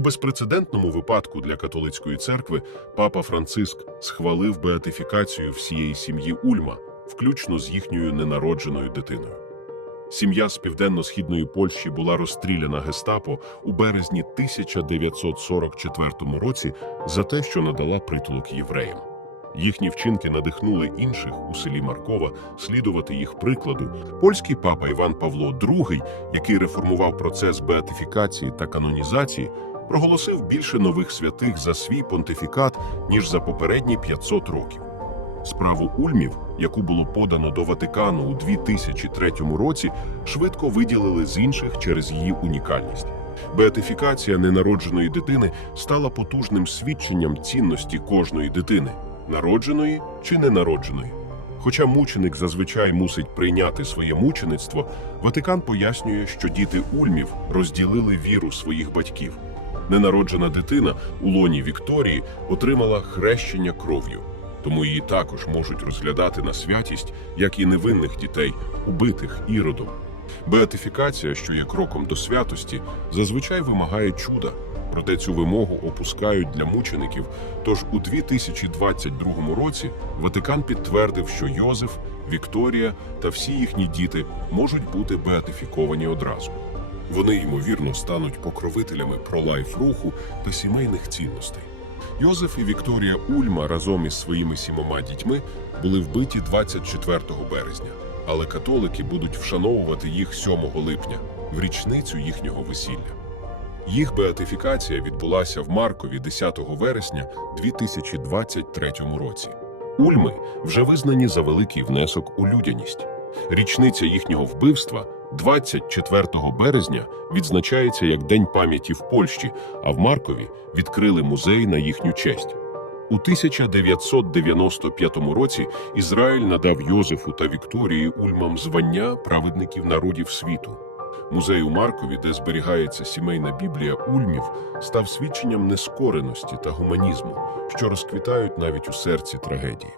У безпрецедентному випадку для католицької церкви папа Франциск схвалив беатифікацію всієї сім'ї Ульма, включно з їхньою ненародженою дитиною. Сім'я з південно-східної Польщі була розстріляна гестапо у березні 1944 році за те, що надала притулок євреям. Їхні вчинки надихнули інших у селі Маркова слідувати їх прикладу. Польський папа Іван Павло II, який реформував процес беатифікації та канонізації, проголосив більше нових святих за свій понтифікат, ніж за попередні 500 років. Справу Ульмів, яку було подано до Ватикану у 2003 році, швидко виділили з інших через її унікальність. Беатифікація ненародженої дитини стала потужним свідченням цінності кожної дитини народженої чи ненародженої. Хоча мученик зазвичай мусить прийняти своє мучеництво, Ватикан пояснює, що діти Ульмів розділили віру своїх батьків. Ненароджена дитина у лоні Вікторії отримала хрещення кров'ю, тому її також можуть розглядати на святість, як і невинних дітей, убитих іродом. Беатифікація, що є кроком до святості, зазвичай вимагає чуда. Проте цю вимогу опускають для мучеників. Тож у 2022 році Ватикан підтвердив, що Йозеф, Вікторія та всі їхні діти можуть бути беатифіковані одразу. Вони, ймовірно, стануть покровителями пролайф руху та сімейних цінностей. Йозеф і Вікторія Ульма разом із своїми сімома дітьми були вбиті 24 березня, але католики будуть вшановувати їх 7 липня, в річницю їхнього весілля. Їх беатифікація відбулася в Маркові 10 вересня 2023 році. Ульми вже визнані за великий внесок у людяність. Річниця їхнього вбивства 24 березня відзначається як День пам'яті в Польщі, а в Маркові відкрили музей на їхню честь. У 1995 році Ізраїль надав Йозефу та Вікторії Ульмам звання праведників народів світу. Музей у Маркові, де зберігається сімейна біблія Ульмів, став свідченням нескореності та гуманізму, що розквітають навіть у серці трагедії.